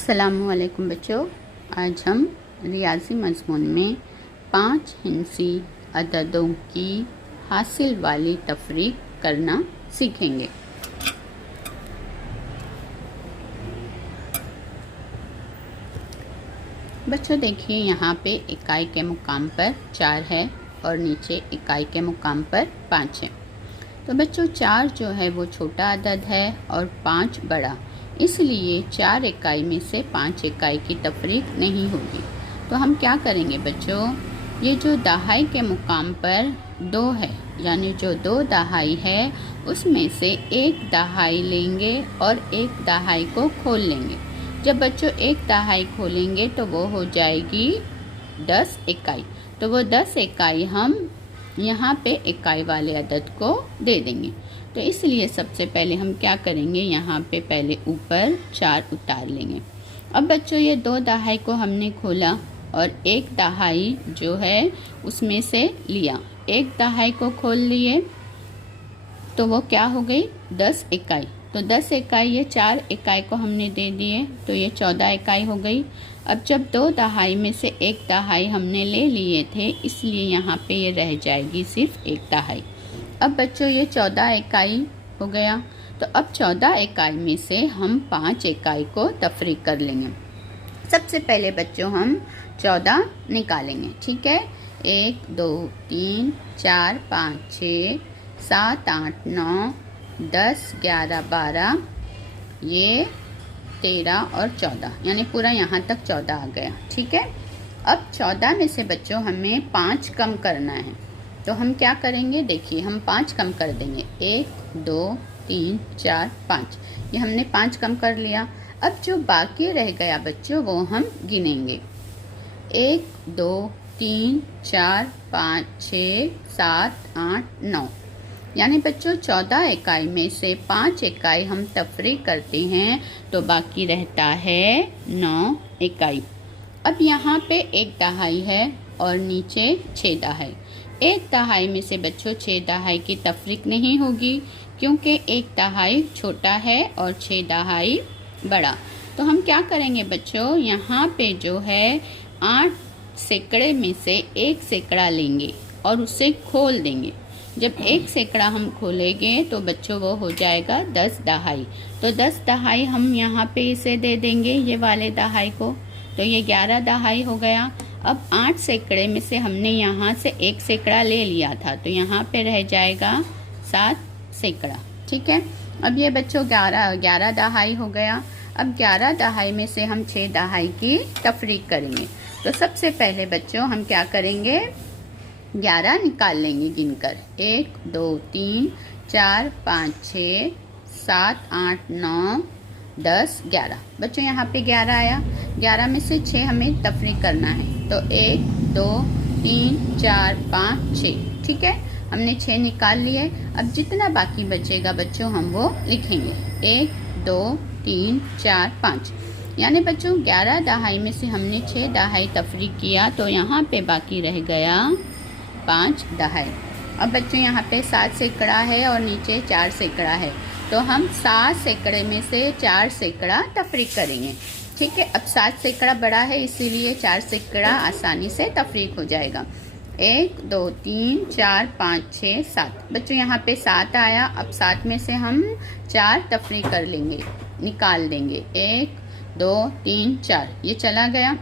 अस्सलामुअलैकुम बच्चों, आज हम रियाजी मज़मून में 5 हिंसी अददों की हासिल वाली तफरीक करना सीखेंगे। बच्चों देखिए, यहाँ पे इकाई के मुकाम पर 4 है और नीचे इकाई के मुकाम पर 5 है। तो बच्चों 4 जो है वो छोटा अदद है और 5 बड़ा, इसलिए 4 इकाई में से 5 इकाई की तफरीक नहीं होगी। तो हम क्या करेंगे बच्चों, ये जो दहाई के मुकाम पर 2 है, यानी जो 2 दहाई है उसमें से एक दहाई लेंगे और एक दहाई को खोल लेंगे। जब बच्चों एक दहाई खोलेंगे तो वो हो जाएगी 10 इकाई। तो वो 10 इकाई हम यहाँ पे इकाई वाले अदद को दे देंगे। तो इसलिए सबसे पहले हम क्या करेंगे, यहाँ पे पहले ऊपर 4 उतार लेंगे। अब बच्चों ये 2 दहाई को हमने खोला और एक दहाई जो है उसमें से लिया, एक दहाई को खोल लिए तो वो क्या हो गई 10 इकाई। तो 10 इकाई ये 4 इकाई को हमने दे दिए तो ये 14 इकाई हो गई। अब जब 2 दहाई में से एक दहाई हमने ले लिए थे, इसलिए यहाँ पे ये रह जाएगी सिर्फ एक दहाई। अब बच्चों ये 14 इकाई हो गया। तो अब 14 इकाई में से हम 5 इकाई को तफरीक कर लेंगे। सबसे पहले बच्चों हम 14 निकालेंगे, ठीक है। 1 2 3 4 5 6 7 8 9 10 11 12, ये 13 और 14, यानी पूरा यहाँ तक 14 आ गया, ठीक है। अब 14 में से बच्चों हमें 5 कम करना है। तो हम क्या करेंगे, देखिए हम 5 कम कर देंगे। 1 2 3 4 5, ये हमने 5 कम कर लिया। अब जो बाकी रह गया बच्चों वो हम गिनेंगे। 1 2 3 4 5 6 7 8 9, यानी बच्चों 14 इकाई में से 5 इकाई हम तफरीक करते हैं तो बाकी रहता है 9 इकाई। अब यहाँ पे एक दहाई है और नीचे 6 दहाई। एक दहाई में से बच्चों 6 दहाई की तफरीक नहीं होगी, क्योंकि एक दहाई छोटा है और 6 दहाई बड़ा। तो हम क्या करेंगे बच्चों, यहाँ पे जो है 8 सैकड़े में से 1 सैकड़ा लेंगे और उसे खोल देंगे। जब 1 सैकड़ा हम खोलेंगे तो बच्चों वो हो जाएगा 10 दहाई। तो 10 दहाई हम यहाँ पे इसे दे देंगे, ये वाले दहाई को, तो ये 11 दहाई हो गया। अब 8 सैकड़े में से हमने यहाँ से 1 सैकड़ा ले लिया था, तो यहाँ पे रह जाएगा 7 सैकड़ा, ठीक है। अब ये बच्चों 11 दहाई हो गया। अब 11 दहाई में से हम 6 दहाई की तफरीक करेंगे। तो सबसे पहले बच्चों हम क्या करेंगे, 11 निकाल लेंगे गिनकर। 1 2 3 4 5 6 7 8 9 10 11, बच्चों यहाँ पे 11 आया। 11 में से 6 हमें तफरीक करना है, तो 1 2 3 4 5 6, ठीक है। हमने 6 निकाल लिए। अब जितना बाकी बचेगा बच्चों हम वो लिखेंगे। 1 2 3 4 5, यानी बच्चों 11 दहाई में से हमने 6 दहाई तफरीक किया, तो यहाँ पे बाकी रह गया 5 दहाई। अब बच्चों यहाँ पे 7 सैकड़ा है और नीचे 4 सैकड़ा है, तो हम 7 सैकड़े में से 4 सैकड़ा तफरीक करेंगे, ठीक है। अब 7 सैकड़ा बड़ा है, इसीलिए 4 सैकड़ा आसानी से तफरीक हो जाएगा। 1 2 3 4 5 6 7, बच्चों यहाँ पे 7 आया। अब 7 में से हम 4 तफरीक कर लेंगे, निकाल देंगे। 1 2 3 4, ये चला गया।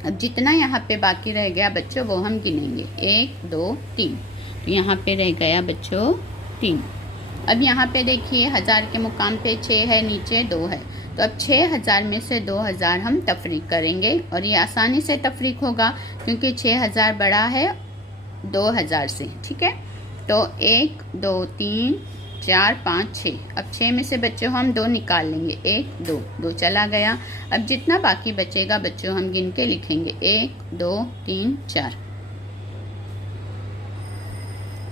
अब जितना यहाँ पे बाकी रह गया बच्चों वो हम गिनेंगे। 1 2 3, तो यहाँ पे रह गया बच्चों 3। अब यहाँ पे देखिए 1000 के मुकाम पे 6 है, नीचे 2 है, तो अब 6000 में से 2000 हम तफरीक करेंगे और ये आसानी से तफरीक होगा क्योंकि 6000 बड़ा है 2000 से, ठीक है। तो 1 2 3 4 5 6, अब 6 में से बच्चों हम 2 निकाल लेंगे। 1 2 2 चला गया। अब जितना बाकी बचेगा बच्चों हम गिन के लिखेंगे। 1 2 3 4।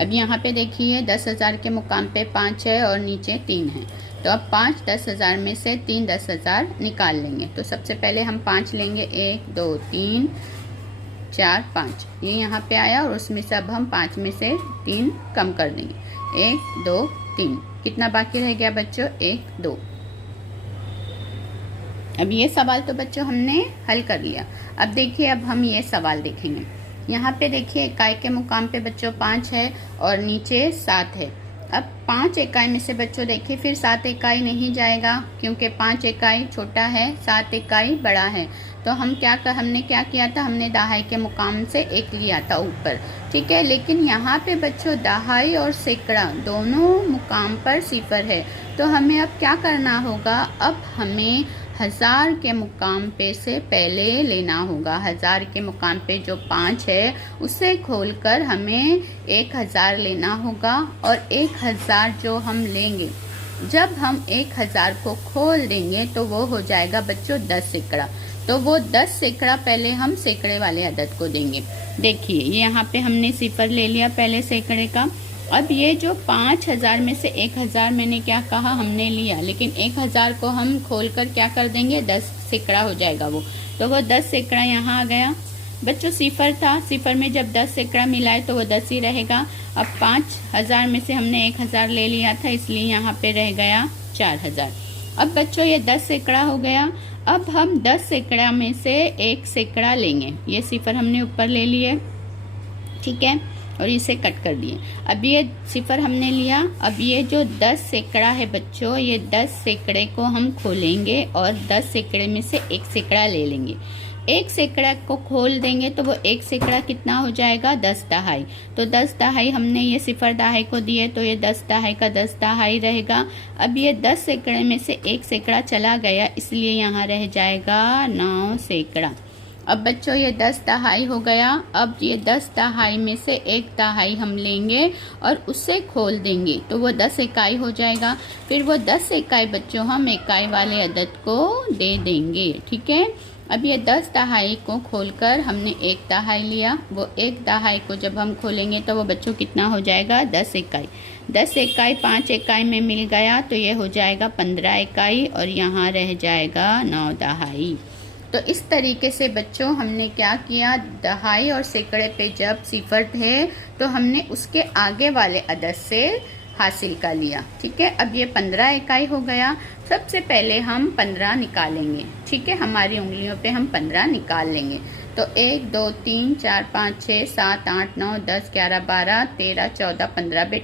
अब यहाँ पे देखिए 10,000 के मुकाम पे 5 है और नीचे 3 है, तो अब 5 10,000 में से 3 10,000 निकाल लेंगे। तो सबसे पहले हम 5 लेंगे। 1 2 3 4 5, ये यहाँ पे आया और उसमें से अब हम 5 में से 3 कम कर देंगे। 1 2 3, कितना बाकी रह गया बच्चों, 1 2। अब ये सवाल तो बच्चों हमने हल कर लिया। अब देखिए, अब हम ये सवाल देखेंगे। यहाँ पे देखिए इकाई के मुकाम पे बच्चों 5 है और नीचे 7 है। अब 5 इकाई में से बच्चों देखिए फिर 7 इकाई नहीं जाएगा, क्योंकि 5 इकाई छोटा है, 7 इकाई बड़ा है। तो हमने क्या किया था, हमने दहाई के मुकाम से 1 लिया था ऊपर, ठीक है। लेकिन यहाँ पे बच्चों दहाई और सैकड़ा दोनों मुकाम पर 0 है। तो हमें अब क्या करना होगा, अब हमें 1000 के मुकाम पे से पहले लेना होगा। 1000 के मुकाम पे जो 5 है उसे खोलकर हमें 1000 लेना होगा। और 1000 जो हम लेंगे, जब हम 1000 को खोल देंगे तो वो हो जाएगा बच्चों 10 सैकड़ा। तो वो 10 सैकड़ा पहले हम सैकड़े वाले अदद को देंगे। देखिए ये यहाँ पे हमने 0 ले लिया पहले सैकड़े का। अब ये जो 5000 में से 1000 मैंने क्या कहा, हमने लिया, लेकिन 1000 को हम खोलकर क्या कर देंगे, 10 सैकड़ा हो जाएगा वो। तो वो 10 सैकड़ा यहाँ आ गया बच्चों। 0 था, 0 में जब 10 सैकड़ा मिलाए तो वो 10 ही रहेगा। अब 5000 में से हमने 1000 ले लिया था, इसलिए यहाँ पे रह गया 4000। अब बच्चों ये 10 सैकड़ा हो गया। अब हम 10 सैकड़ा में से 1 सैकड़ा लेंगे। ये 0 हमने ऊपर ले लिए, ठीक है, और इसे कट कर दिए। अब ये 0 हमने लिया। अब ये जो 10 सैकड़ा है बच्चों, ये 10 सैकड़े को हम खोलेंगे और 10 सैकड़े में से 1 सैकड़ा ले लेंगे। 1 सैकड़ा को खोल देंगे तो वो 1 सैकड़ा कितना हो जाएगा, 10 दहाई। तो 10 दहाई हमने ये 0 दहाई को दिए, तो ये 10 दहाई का 10 दहाई रहेगा। अब ये 10 सैकड़े में से 1 सैकड़ा चला गया, इसलिए यहाँ रह जाएगा 9 सैकड़ा। अब बच्चों ये 10 दहाई हो गया। अब ये 10 दहाई में से 1 दहाई हम लेंगे और उसे खोल देंगे तो वो 10 इकाई हो जाएगा। फिर वो 10 इकाई बच्चों हम इकाई वाले अदद को दे देंगे, ठीक है। अब ये 10 दहाई को खोलकर हमने 1 दहाई लिया। वो 1 दहाई को जब हम खोलेंगे तो वो बच्चों कितना हो जाएगा, 10 इकाई। 10 इकाई 5 इकाई में मिल गया तो ये हो जाएगा 15 इकाई और यहाँ रह जाएगा 9 दहाई। तो इस तरीके से बच्चों हमने क्या किया, दहाई और सैकड़े पे जब 0 थे तो हमने उसके आगे वाले अदद से हासिल कर लिया, ठीक है। अब ये 15 इकाई हो गया। सबसे पहले हम 15 निकालेंगे, ठीक है। हमारी उंगलियों पे हम 15 निकाल लेंगे। तो 1 2 3 4 5 6 7 8 9 10 11 12 13 14 15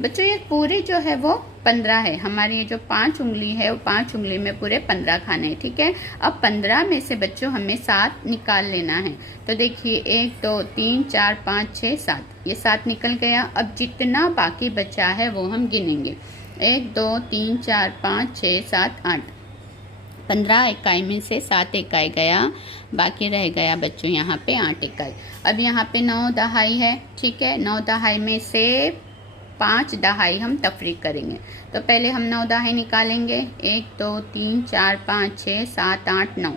बच्चों ये पूरे जो है वो 15 है। हमारी ये जो 5 उंगली है वो 5 उंगली में पूरे 15 खाने हैं, ठीक है। अब 15 में से बच्चों हमें 7 निकाल लेना है। तो देखिए 1 2 3 4 5 6 7, ये 7 निकल गया। अब जितना बाकी बचा है वो हम गिनेंगे। 1 2 3 4 5 6 7 8, 15 इकाई में से 7 इकाई गया, बाकी रह गया बच्चों यहाँ पे 8 इकाई। अब यहाँ पे 9 दहाई है, ठीक है। 9 दहाई में से 5 दहाई हम तफरीक करेंगे। तो पहले हम 9 दहाई निकालेंगे। 1 2 3 4 5 6 7 8 9,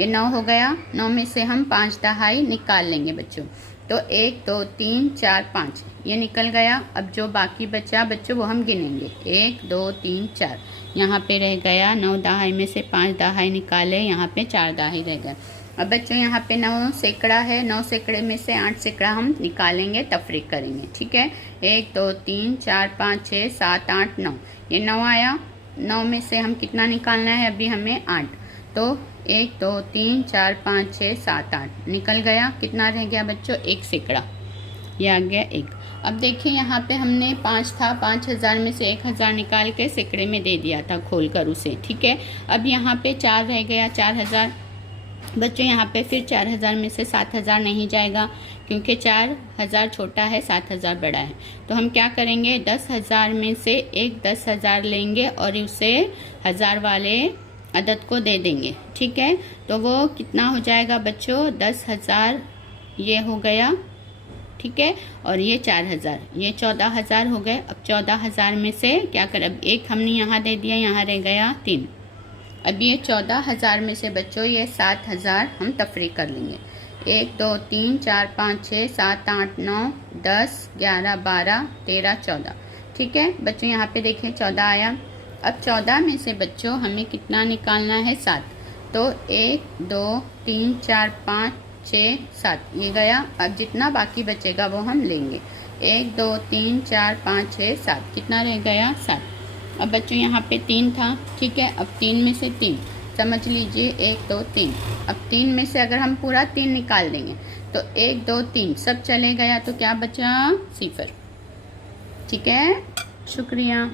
ये 9 हो गया। 9 में से हम 5 दहाई निकाल लेंगे बच्चों। तो 1 2 3 4 5, ये निकल गया। अब जो बाकी बचा बच्चों वो हम गिनेंगे। 1 2 3 4, यहाँ पे रह गया 9 दहाई में से 5 दहाई निकाले, यहाँ पे 4 दहाई रह गए। अब बच्चों यहाँ पे 9 सैकड़ा है। 9 सैकड़े में से 8 सैकड़ा हम निकालेंगे, तफरीक करेंगे, ठीक है। 1 2 3 4 5 6 7 8 9, ये 9 आया। 9 में से हम कितना निकालना है अभी हमें, 8। तो 1 2 3 4 5 6 7 8 निकल गया। कितना रह गया बच्चों, 1 सैकड़ा, ये आ गया 1। अब देखिए यहाँ पे हमने 5 था, 5000 में से 1000 निकाल के सैकड़े में दे दिया था खोल कर उसे, ठीक है। अब यहाँ पे 4 रह गया, 4000 बच्चों। यहाँ पे फिर 4000 में से 7000 नहीं जाएगा, क्योंकि 4000 छोटा है, 7000 बड़ा है। तो हम क्या करेंगे, 10000 में से एक 10000 लेंगे और उसे 1000 वाले अदद को दे देंगे, ठीक है। तो वो कितना हो जाएगा बच्चों, 10000 ये हो गया, ठीक है। और ये 4000, ये 14000 हो गए। अब 14000 में से क्या करें, अब 1 हमने यहाँ दे दिया, यहाँ रह गया 3। अब ये 14000 में से बच्चों ये 7000 हम तफरीक कर लेंगे। 1 2 3 4 5 6 7 8 9 10 11 12 13 14, ठीक है बच्चों। यहाँ पे देखें 14 आया। अब 14 में से बच्चों हमें कितना निकालना है, 7। तो 1 2 3 4 5 6 7, ये गया। अब जितना बाकी बचेगा वो हम लेंगे। 1 2 3 4 5 6 7, कितना रह गया, 7। अब बच्चों यहाँ पे 3 था, ठीक है। अब 3 में से 3, समझ लीजिए 1 2 3। अब 3 में से अगर हम पूरा 3 निकाल देंगे तो 1 2 3 सब चले गया तो क्या बचा 0। ठीक है, शुक्रिया।